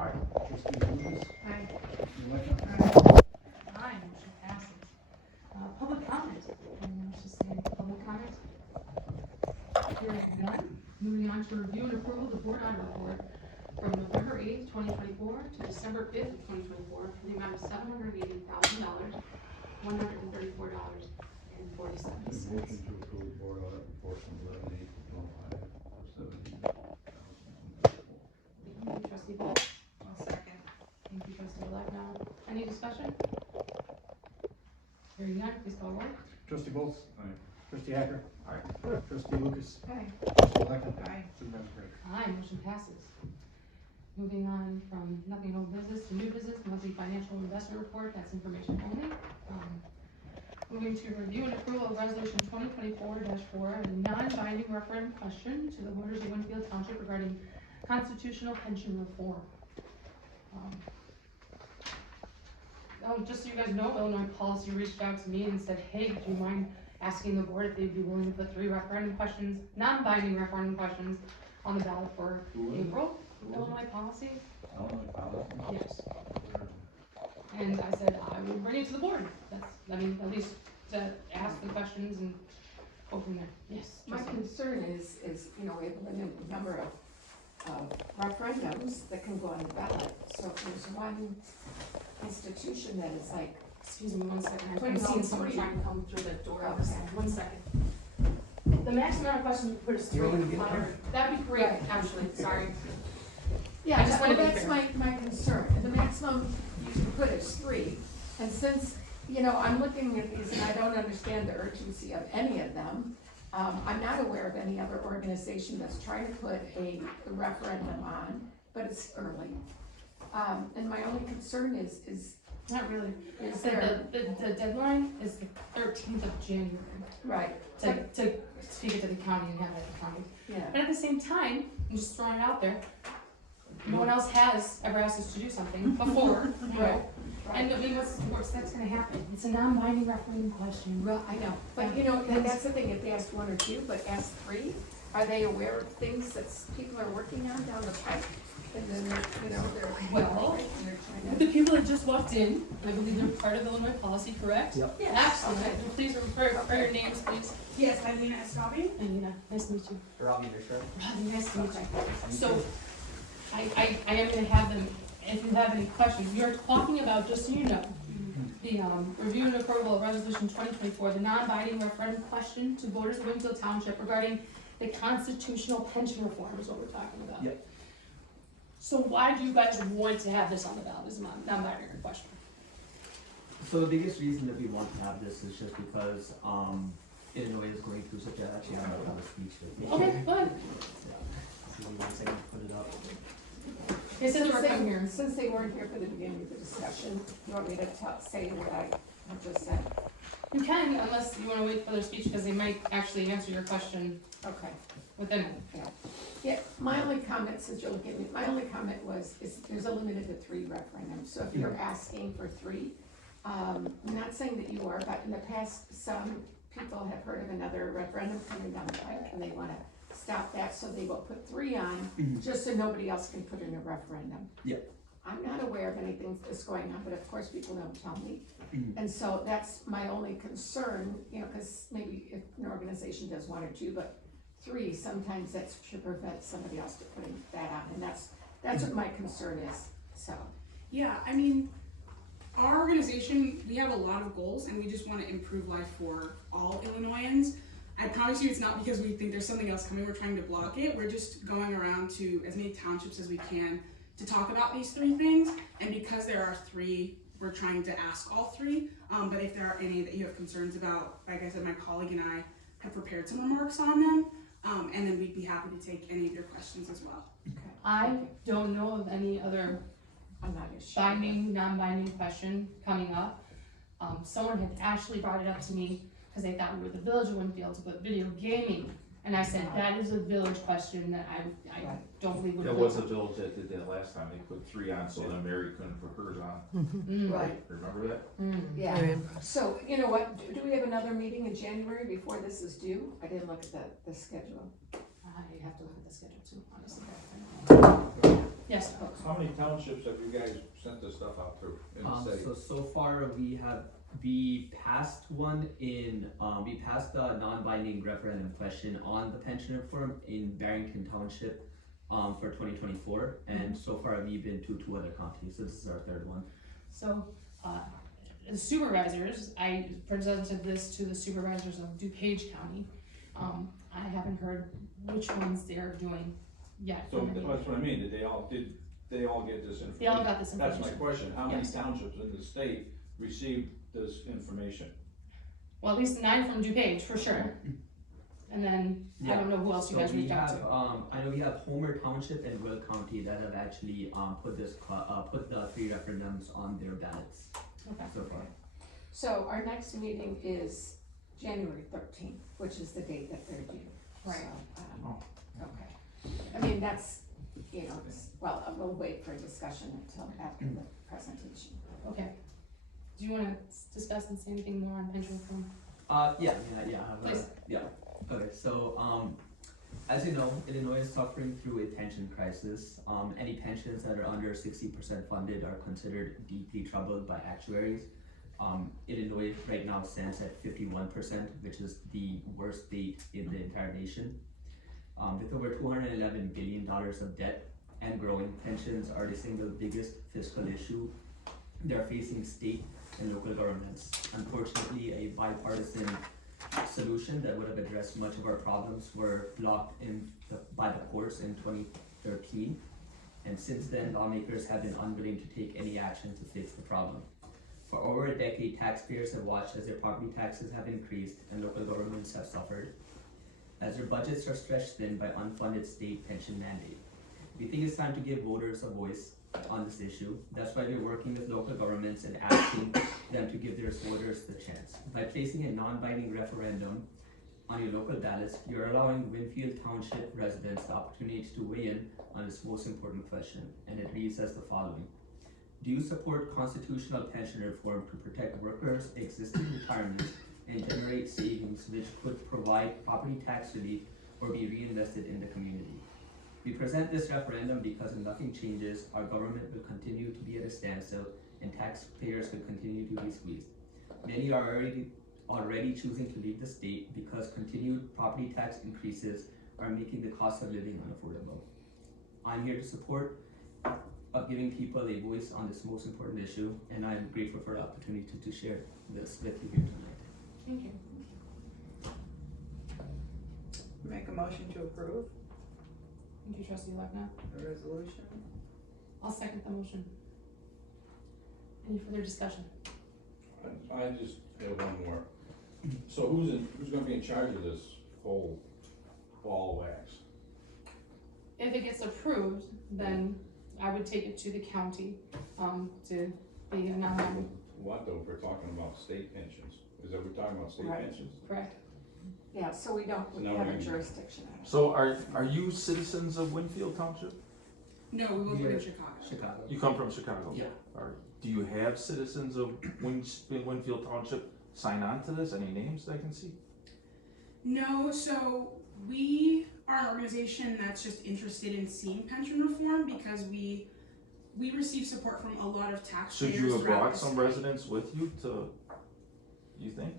Aye. Trustee Lucas. Aye. Trustee Lightfoot. Aye, motion passes. Public comment. Anyone wish to say any public comment? Hearing none. Moving on to review and approval of the board audit report from November 8th, 2024 to December 5th, 2024 for the amount of $780,000, $134.47. Motion to approve board audit report from 11/8/25 to 17/2024. Thank you, Trustee Bowles. I'll second. Thank you, Trustee Lightfoot. Any discussion? Hearing none, please call roll. Trustee Bowles. Aye. Trustee Hacker. Aye. Trustee Lucas. Aye. Trustee Lightfoot. Aye. Supervisor Clerk. Aye, motion passes. Moving on from nothing old business to new business, monthly financial investment report, that's information only. Moving to review and approval of resolution 2024-4, a non-binding referendum question to the voters of Winfield Township regarding constitutional pension reform. Just so you guys know, Illinois Policy reached out to me and said, hey, do you mind asking the board if they'd be willing to put 3 referendum questions, non-binding referendum questions on the ballot for April? Illinois Policy? Illinois policy? Yes. And I said, I will bring it to the board. That's, I mean, at least to ask the questions and go from there. Yes. My Trustee. concern is, we have a limited number of referendums that can go on the ballot. So if there's one institution that is like, Excuse me 1 second. I'm Putting seeing all someone 3. trying to come through the door. Okay. 1 second. The maximum amount of questions we put is 3. You want me to get there? That'd be great, actually. Sorry. yeah, I just wanna be that's fair. my concern. The maximum you can put is 3. And since, I'm looking at these and I don't understand the urgency of any of them, I'm not aware of any other organization that's trying to put a referendum on, but it's early. And my only concern is Not really. Is So there, the deadline is the 13th of January right, to speak it to the county and have it at the county. yeah, But at the same time, I'm just throwing it out there, no one else has ever asked us to do something before, right, And I mean, what's that's gonna happen? It's a non-binding referendum question. well, I know, but that's the thing, if they ask 1 or 2, but ask 3, are they aware of things that people are working on down the pipe? And then they're, Well, and they're trying The people that just walked in, I believe they're part of Illinois policy, correct? Yep. Yes. Excellent. Please refer your names, please. Yes, I'm Lena Escabi. Nina, nice to meet you. Robbie, your shirt. Robbie, nice to meet you. So, I am gonna have them, if you have any questions, you're talking about, just so you know, the, review and approval of resolution 2024, the non-binding referendum question to voters of Winfield Township regarding the constitutional pension reform is what we're talking about. Yep. So why do you guys want to have this on the ballot, is a non-binary question? So the biggest reason that we want to have this is just because Illinois is going through such a, actually I'm gonna have a speech with Okay, go ahead. So we want to put it up. It says we're coming here. Since they weren't here for the beginning of the discussion, you want me to say what I have just said? You can, unless you wanna wait for their speech, because they might actually answer your question Okay. within it. Yeah, my only comment, since you're looking at me, my only comment is there's a limited to 3 referendums. So if you're asking for 3, I'm not saying that you are, but in the past, some people have heard of another referendum coming down the pike and they wanna stop that, so they will put 3 on, just so nobody else can put in a referendum. Yeah. I'm not aware of anything that's going on, but of course people don't tell me. And so that's my only concern, cause maybe if an organization does 1 or 2, but 3, sometimes that should prevent somebody else to putting that on, and that's what my concern is, so. Yeah, I mean, our organization, we have a lot of goals and we just want to improve life for all Illinoisans. I promise you it's not because we think there's something else coming, we're trying to block it. We're just going around to as many townships as we can to talk about these 3 things. And because there are 3, we're trying to ask all 3. But if there are any that you have concerns about, like I said, my colleague and I have prepared some remarks on them. And then we'd be happy to take any of your questions as well. Okay. I don't know of any other I'm not as sure. binding, non-binding question coming up. Someone had actually brought it up to me, because they thought we were the village of Winfield to put video gaming. And I said, that is a village question that I don't believe would. There was a village that did that last time, they put 3 on, so then Mary couldn't put hers on, Right, remember that? yeah. So, you know what, do we have another meeting in January before this is due? I didn't look at the schedule. I have to look at the schedule too, honestly. Yes, How many townships have you guys sent this stuff out to in the state? So far we passed one in, we passed the non-binding referendum question on the pension reform in Barrington Township, for 2024, and so far we've been to 2 other counties, so this is our 3rd one. so, the supervisors, I presented this to the supervisors of DuPage County. I haven't heard which ones they're doing yet. So that's what I mean, did they all get this information? They all got this That's information. my question, how many Yes. townships in the state received this information? Well, at least 9 from DuPage, for sure. And then, I don't know who else you guys reached out to. I know we have Homer Township and Will County that have actually, put the 3 referendums on their ballots Okay. so far. So our next meeting is January 13th, which is the date that they're due. Right. So, okay. I mean, that's, you know, well, we'll wait for discussion until after the presentation. Okay. Do you wanna discuss and say anything more on pension reform? Yeah, I have Please. Okay, so, as you know, Illinois is suffering through a pension crisis. Any pensions that are under 60% funded are considered deeply troubled by actuaries. Illinois right now stands at 51%, which is the worst state in the entire nation. With over $211 billion of debt and growing, pensions are the single biggest fiscal issue they're facing state and local governments. Unfortunately, a bipartisan solution that would have addressed much of our problems were blocked by the courts in 2013, and since then lawmakers have been unwilling to take any action to fix the problem. For over a decade, taxpayers have watched as their property taxes have increased and local governments have suffered, as their budgets are stretched thin by unfunded state pension mandate. We think it's time to give voters a voice on this issue. That's why we're working with local governments and asking them to give their voters the chance. By placing a non-binding referendum on your local ballots, you're allowing Winfield Township residents the opportunity to weigh in on this most important question, and it reads as the following. Do you support constitutional pension reform to protect workers' existing retirement and generate savings which could provide property tax relief or be reinvested in the community? We present this referendum because if nothing changes, our government will continue to be at a standstill and taxpayers will continue to be squeezed. Many are already choosing to leave the state because continued property tax increases are making the cost of living unaffordable. I'm here to support of giving people a voice on this most important issue, and I'm grateful for the opportunity to share this with you here tonight. Thank you. Make a motion to approve Thank you, trustee Lechner. the resolution. I'll second the motion. Any further discussion? I just have one more. So who's gonna be in charge of this whole ball of wax? If it gets approved, then I would take it to the county, to be a non, What though, if we're talking about state pensions? Is that we're talking about state Right. pensions? correct? Yeah, so we don't No, have a we- jurisdiction on it. So are you citizens of Winfield Township? No, we both live in We're- Chicago. Chicago. You come from Chicago? Yeah. Do you have citizens of Winfield Township sign on to this? Any names that I can see? No, so we are an organization that's just interested in seeing pension reform because we receive support from a lot of taxpayers. Should you have throughout brought the some state. residents with you to, you think?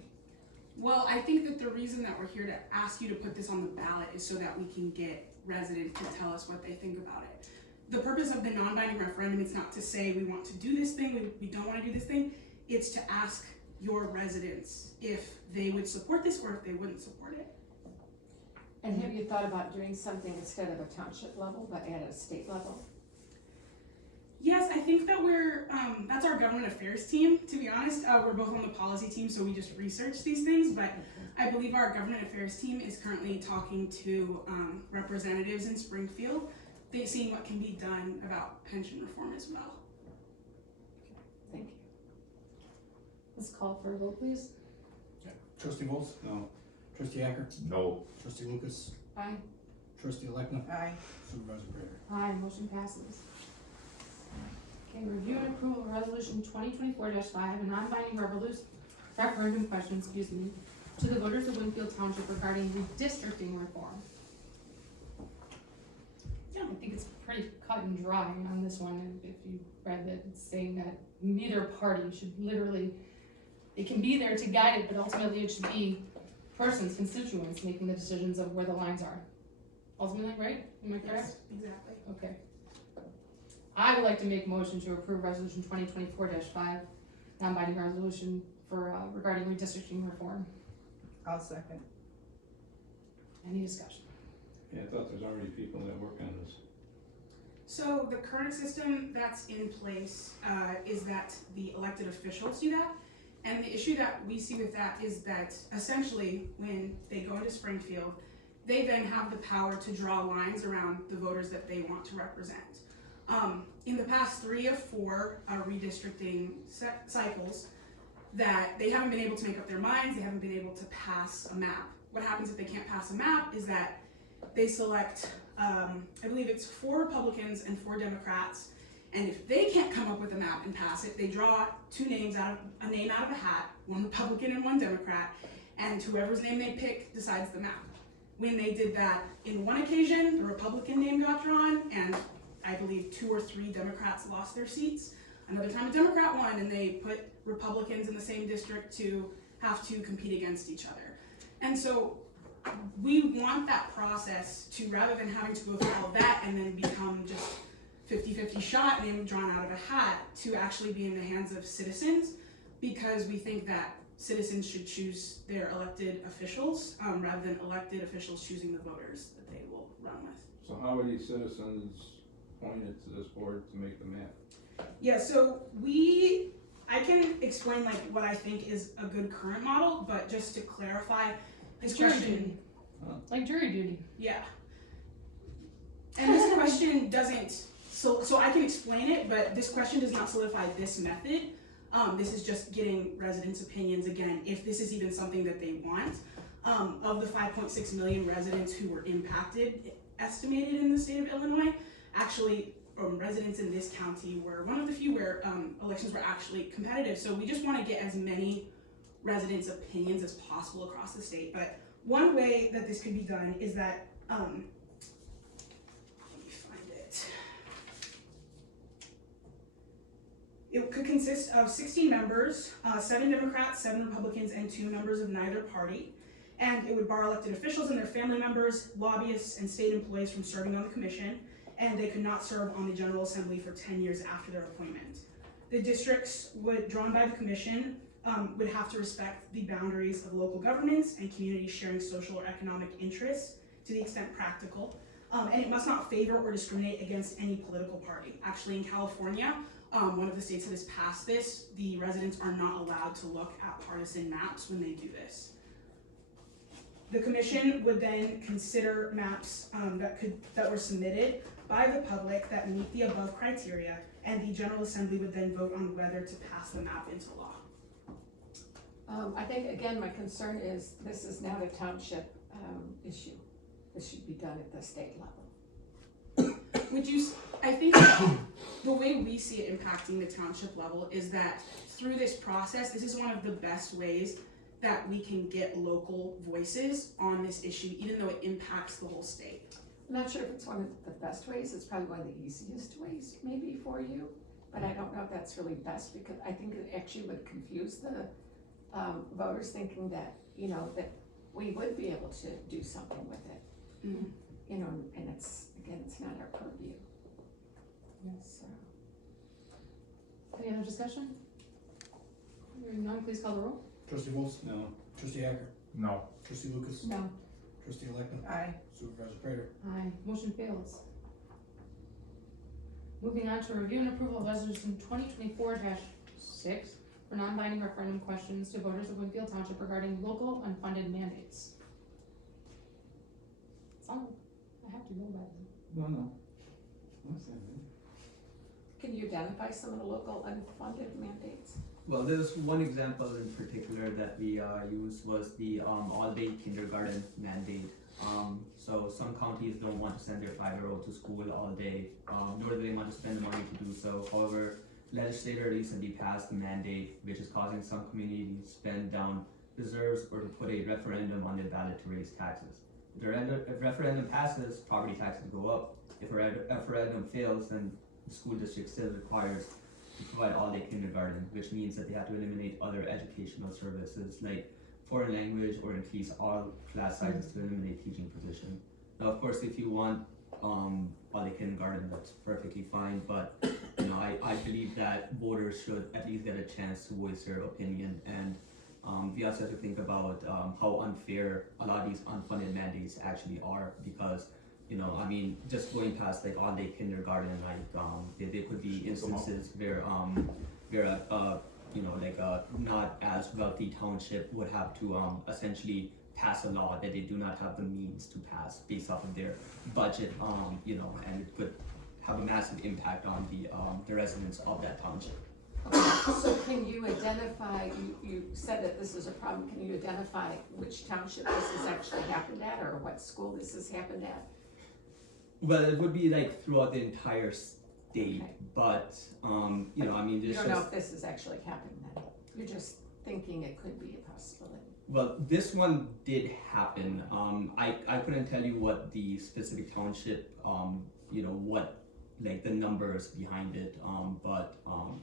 Well, I think that the reason that we're here to ask you to put this on the ballot is so that we can get residents to tell us what they think about it. The purpose of the non-binding referendum is not to say we want to do this thing, we don't want to do this thing. It's to ask your residents if they would support this or if they wouldn't support it. And have you thought about doing something instead of a township level, but at a state level? Yes, I think that that's our government affairs team, to be honest. We're both on the policy team, so we just research these things, but I believe our government affairs team is currently talking to representatives in Springfield, seeing what can be done about pension reform as well. Thank you. Let's call for a vote, please. Trustee Volz? No. Trustee Hacker? No. Trustee Lucas? Aye. Trustee Lechner? Aye. Supervisor Prater? Aye, motion passes. Okay, review and approval of resolution 2024-5, a non-binding referendum question, to the voters of Winfield Township regarding redistricting reform. Yeah, I think it's pretty cut and dry on this one, if you read it, it's saying that neither party should literally, they can be there to guide it, but ultimately it should be persons, constituents, making the decisions of where the lines are. Ultimately, right? Am I correct? Exactly. Okay. I would like to make a motion to approve resolution 2024-5, non-binding resolution for, regarding redistricting reform. I'll second. Any discussion? Yeah, I thought there's already people that work on this. So the current system that's in place is that the elected officials do that. And the issue that we see with that is that essentially when they go into Springfield, they then have the power to draw lines around the voters that they want to represent. In the past 3 of 4 redistricting cycles, that they haven't been able to make up their minds, they haven't been able to pass a map. What happens if they can't pass a map is that they select, I believe it's 4 Republicans and 4 Democrats, and if they can't come up with a map and pass it, they draw 2 names out of a hat, 1 Republican and 1 Democrat, and whoever's name they pick decides the map. When they did that in one occasion, the Republican name got drawn, and I believe 2 or 3 Democrats lost their seats. Another time a Democrat won, and they put Republicans in the same district to have to compete against each other. And so we want that process to, rather than having to go through all of that and then become just 50-50 shot, name drawn out of a hat, to actually be in the hands of citizens, because we think that citizens should choose their elected officials rather than elected officials choosing the voters that they will run with. So how are these citizens appointed to this board to make the map? Yeah, so I can explain like what I think is a good current model, but just to clarify, this Jury question, duty. Like jury duty. yeah. And this question doesn't, so I can explain it, but this question does not solidify this method. This is just getting residents' opinions again, if this is even something that they want. Of the 5.6 million residents who were impacted, estimated in the state of Illinois, actually residents in this county were one of the few where elections were actually competitive. So we just want to get as many residents' opinions as possible across the state. But one way that this could be done is that, let me find it. It could consist of 16 members, 7 Democrats, 7 Republicans, and 2 members of neither party. And it would bar elected officials and their family members, lobbyists, and state employees from serving on the commission, and they could not serve on the General Assembly for 10 years after their appointment. The districts drawn by the commission would have to respect the boundaries of local governments and communities sharing social or economic interests to the extent practical. And it must not favor or discriminate against any political party. Actually, in California, one of the states that has passed this, the residents are not allowed to look at partisan maps when they do this. The commission would then consider maps that were submitted by the public that meet the above criteria, and the General Assembly would then vote on whether to pass the map into law. I think, again, my concern is this is not a township issue. This should be done at the state level. I think the way we see it impacting the township level is that through this process, this is one of the best ways that we can get local voices on this issue, even though it impacts the whole state. I'm not sure if it's one of the best ways. It's probably one of the easiest ways maybe for you, but I don't know if that's really best, because I think it actually would confuse the voters thinking that, that we would be able to do something with it. Mm-hmm. And it's not our purview. Yes. Any other discussion? Hearing none, please call the roll. Trustee Wolf, No. Trustee Acker, No. Trustee Lucas, No. Trustee Electman, Aye. Supervisor Prater. Aye, motion fails. Moving on to review and approval of resolution 2024-6 for non-binding referendum questions to voters of Winfield Township regarding local unfunded mandates. I have to go by them. No. What's that? Can you identify some of the local unfunded mandates? Well, there's one example in particular that we used was the all-day kindergarten mandate. So some counties don't want to send their 5-year-old to school all day, nor do they want to spend the money to do so. However, legislator recently passed a mandate which is causing some communities to spend down reserves or to put a referendum on their ballot to raise taxes. If the referendum passes, property taxes go up. if a referendum fails, then the school district still requires to provide all day kindergarten, which means that they have to eliminate other educational services like foreign language or increase all class sizes to eliminate teaching position. Now, of course, if you want all day kindergarten, that's perfectly fine, but you know, I believe that voters should at least get a chance to voice their opinion, and we also have to think about how unfair a lot of these unfunded mandates actually are, because you know, I mean, just going past like all day kindergarten, like there could be instances where you know, like a not as wealthy township would have to essentially pass a law that they do not have the means to pass based off of their budget, you know, and it could have a massive impact on the residents of that township. Okay, so can you identify, you said that this is a problem, can you identify which township this has actually happened at, or what school this has happened at? Well, it would be like throughout the entire state, Okay. but you know, I mean, You there's don't know just if this is actually happening then, you're just thinking it could be a possibility. well, this one did happen. I couldn't tell you what the specific township, you know, what like the numbers behind it, but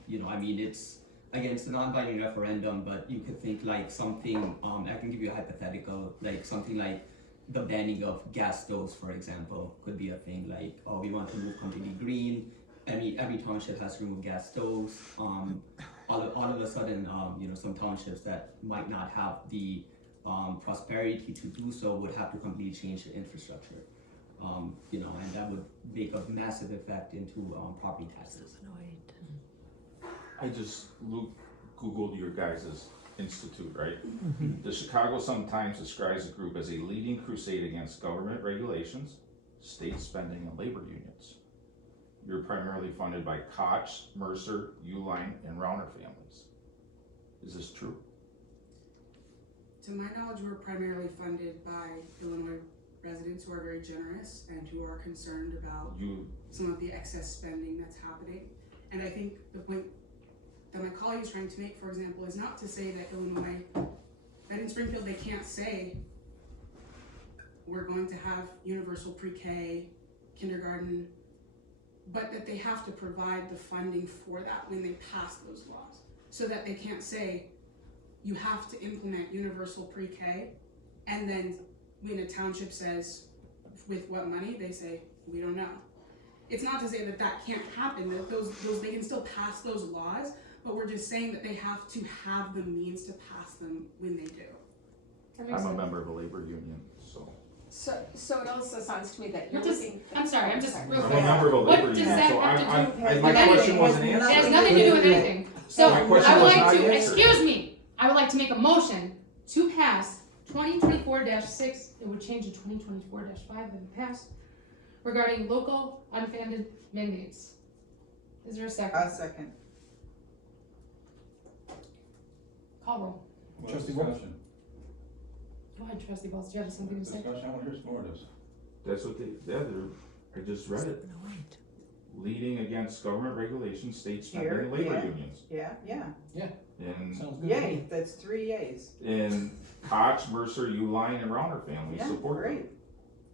you know, I mean, it's again, it's a non-binding referendum, but you could think like something. I can give you a hypothetical, like something like the banning of gas stoves, for example, could be a thing. Like, oh, we want to move completely green. Every township has to remove gas stoves. All of a sudden, you know, some townships that might not have the prosperity to do so would have to completely change their infrastructure. You know, and that would make a massive effect into property taxes. I just Googled your guys' institute, right? The Chicago Sun-Times describes the group as a leading crusade against government regulations, state spending, and labor unions. You're primarily funded by Koch, Mercer, Uline, and Rauner families. Is this true? To my knowledge, we're primarily funded by Illinois residents who are very generous and who are concerned about some of the excess spending that's happening. And I think the point that my colleague is trying to make, for example, is not to say that Illinois, that in Springfield they can't say we're going to have universal pre-K, kindergarten, but that they have to provide the funding for that when they pass those laws. So that they can't say you have to implement universal pre-K, and then when a township says with what money, they say we don't know. It's not to say that that can't happen, that those they can still pass those laws, but we're just saying that they have to have the means to pass them when they do. I'm a member of a labor union, so. So it also sounds to me that you're What does- looking. I'm sorry, I'm just real I'm a quick. member of a What labor does union, that so have to I'm, do my with question anything? wasn't It has answered. nothing to do with anything. So, My question I would was like not to, answered. excuse me, I would like to make a motion to pass 2024-6, it would change to 2024-5 in the past, regarding local unfunded mandates. Is there a second? A second. Call roll. What Trustee Wolf? discussion? Go ahead, trustee Wells, do you have something to say? Discussion, I want to hear some more of this. That's what I just read it. Leading against government regulations, state spending, and labor Here, unions. Yeah, And Sounds good. yay, that's 3 yays. and Koch, Mercer, Uline, and Rauner families Yeah, support them.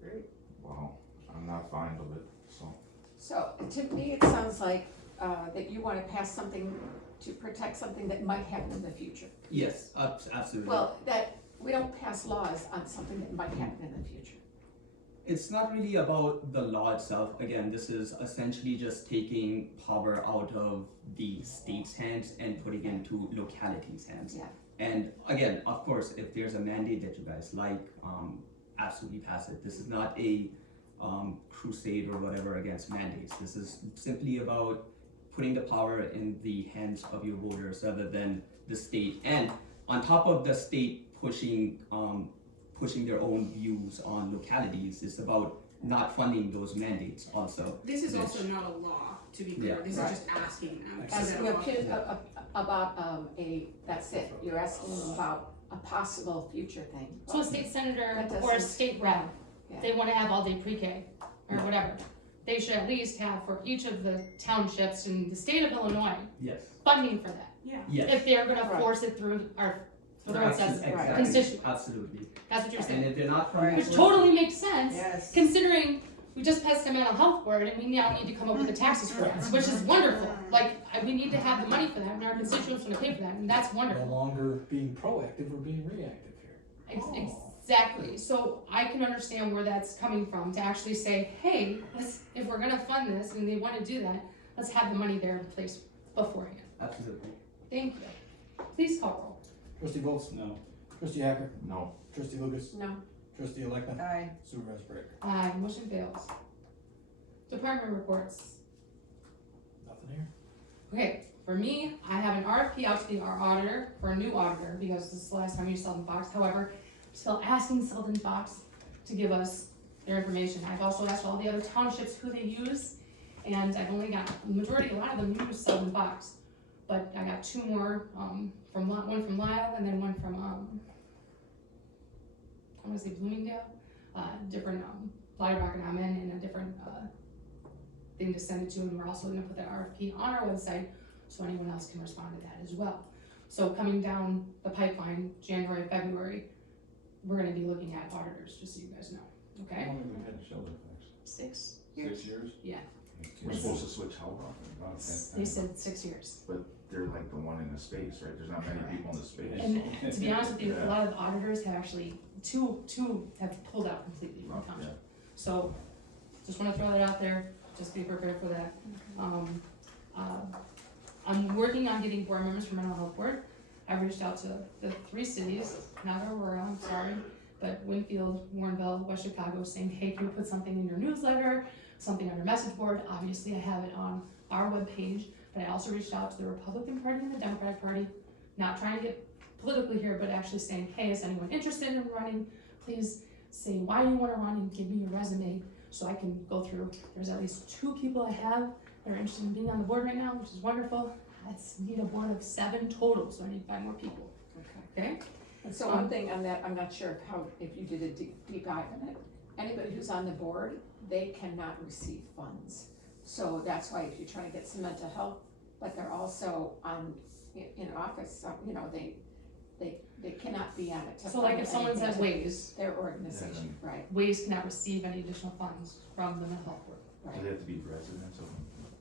great. Wow, I'm not fond of it, so. So to me, it sounds like that you want to pass something to protect something that might happen in the future. Yes, absolutely. Well, that we don't pass laws on something that might happen in the future. It's not really about the law itself. Again, this is essentially just taking power out of the state's hands and putting it into localities' hands. Yeah. And again, of course, if there's a mandate that you guys like, absolutely pass it. This is not a crusade or whatever against mandates. This is simply about putting the power in the hands of your voters rather than the state. And on top of the state pushing their own views on localities, it's about not funding those mandates also. This is which- also not a law, to be clear. Yeah. This Right. is just asking them. so Asking that- about that's it, you're asking them about a possible future thing. So a state senator That or a doesn't- state rep, Yeah. they wanna have all day pre-K or whatever. They should at least have for each of the townships in the state of Illinois, Yes. funding for that. Yeah. Yes. If they're gonna Right. force it through our, through our Absolutely. constituents. Absolutely. That's what you're And saying. if they're not Right. funding Which for- totally makes sense, Yes. considering we just passed a mental health board and we now need to come up with the taxes for it, which is wonderful. Like, we need to have the money for that and our constituents want to pay for that, and that's No wonderful. longer being proactive, we're being reactive here. Exactly, so I can understand where that's coming from, to actually say, hey, if we're gonna fund this and they wanna do that, let's have the money there in place beforehand. Absolutely. Thank you. Please call roll. Trustee Volz? No. Trustee Hacker? No. Trustee Lucas? No. Trustee Electman? Aye. Supervisor Prater? Aye, motion fails. Department reports. Nothing here. Okay, for me, I have an RFP out to our auditor, for a new auditor, because this is the last time we used Selden Fox. However, I'm still asking Selden Fox to give us their information. I've also asked all the other townships who they use, and I've only got, the majority, a lot of them use Selden Fox. But I got two more, one from Lyle, and then one from, I wanna say Bloomingdale, different, Fly Rock and Amen, and a different, thing to send it to, and we're also gonna put that RFP on our website, so anyone else can respond to that as well. So coming down the pipeline, January, February, we're gonna be looking at auditors, just so you guys know, How okay? long have we had Sheldon Fox? 6 years? 6 years? Yeah. We're supposed to switch how often? About that They time. said 6 years. But they're like the one in the space, right? There's not many people in the space. And to be honest with you, a Yeah. lot of auditors have actually, two have pulled out completely from Oh, the township. yeah. So, just wanna throw that out there, just be prepared for that. I'm working on getting board members for mental health board. I reached out to the 3 cities, not Aurora, I'm sorry, but Winfield, Warrenville, West Chicago, saying, hey, can you put something in your newsletter, something on your message board? Obviously, I have it on our webpage, but I also reached out to the Republican Party and the Democratic Party, not trying to get politically here, but actually saying, hey, is anyone interested in running? Please say why you wanna run and give me your resume so I can go through. There's at least 2 people I have that are interested in being on the board right now, which is wonderful. I need a board of 7 total, so I need 5 more people, okay? And so one thing on that, I'm not sure if you did a deep dive in it, anybody who's on the board, they cannot receive funds. So that's why if you're trying to get some mental health, but they're also in office, so, you know, they cannot be on it. to So like fund if someone anything says to Ways, their organization, right, Ways cannot receive any additional funds from the mental health board. Do right. they have to be residents of?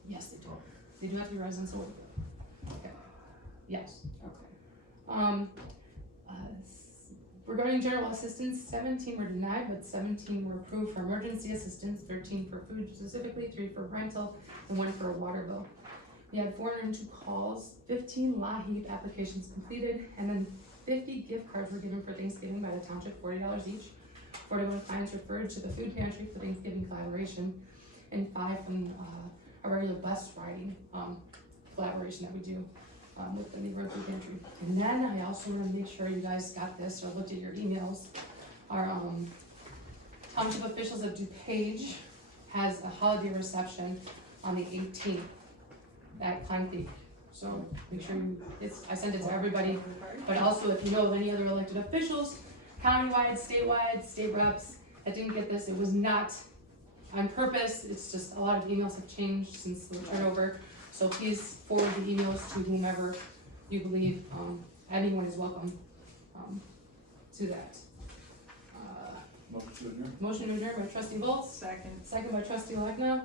Yes, they do. Okay. They do have to be residents of Winfield. Okay, yes. Okay. Regarding general assistance, 17 were denied, but 17 were approved for emergency assistance, 13 for food specifically, 3 for rental, and 1 for a water bill. We had 402 calls, 15 LAHEAP applications completed, and then 50 gift cards were given for Thanksgiving by the township, $40 each. 41 clients referred to the food pantry for Thanksgiving collaboration, and 5 from a regular bus riding collaboration that we do with the neighborhood food pantry. And then I also want to make sure you guys got this or looked at your emails. Our township officials at DuPage has a holiday reception on the 18th at Pine Creek. So make sure I sent it to everybody, but also if you know of any other elected officials, countywide, statewide, state reps that didn't get this, it was not on purpose, it's just a lot of emails have changed since the turnover. So please forward the emails to whomever you believe, anyone is welcome, to that. Motion to adjourn? Motion to adjourn by trustee Volz, Second. second by trustee Legna.